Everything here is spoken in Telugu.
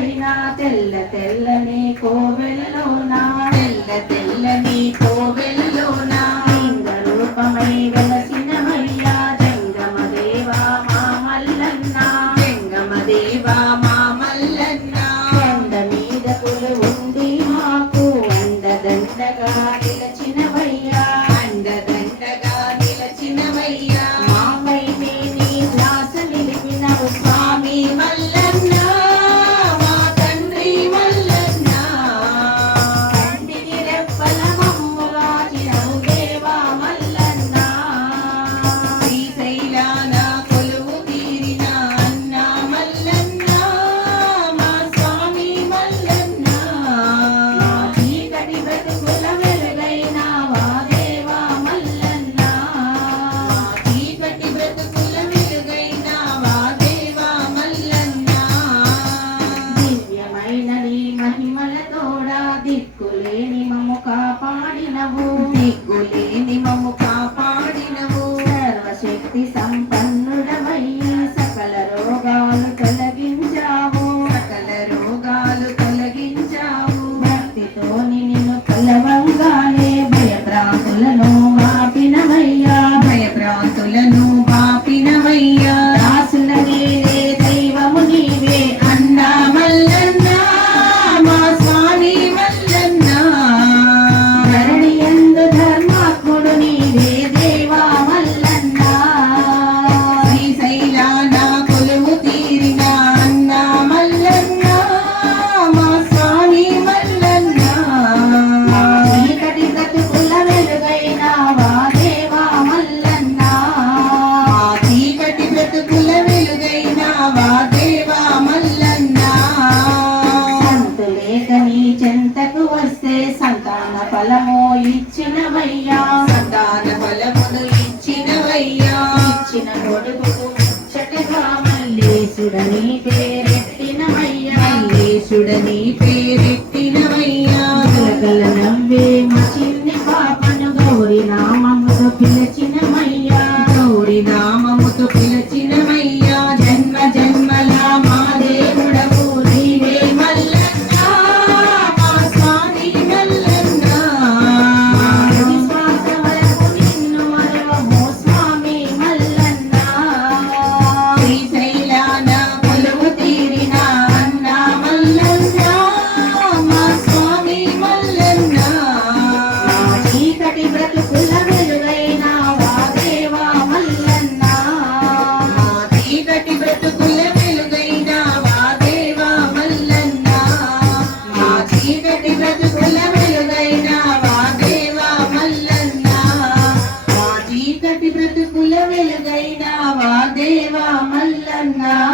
పైన తెల్ల తెల్లని కోవెల్లోన తెల్ల తెల్లని కోవెల్లోన లింగ రూపమై వెలసిన మయ్యా జంగమ దేవా మామల్లన్న జంగమ దేవా మామల్లన్న కొండ మీద ఉంది మాకు మయ్యా దిక్కులేని మము కాపాడినవు దిక్కులే దేవా మల్లన్న. సంతులేక నీ చెంతకు వస్తే సంతాన ఫలము ఇచ్చినవయ్యా. సంతాన ఫలమును ఇచ్చినవయ్యా. ఇచ్చిన కొడుకు ముచ్చటగా మల్లేశుడని పేరెత్తినవయ్యా. మల్లేశుడని పేరెత్తినవయ్యా. కలకల నవ్వే మా చిన్న పాపను గౌరి నామముతో పిలచినమయ్యా. గౌరి నామముతో now.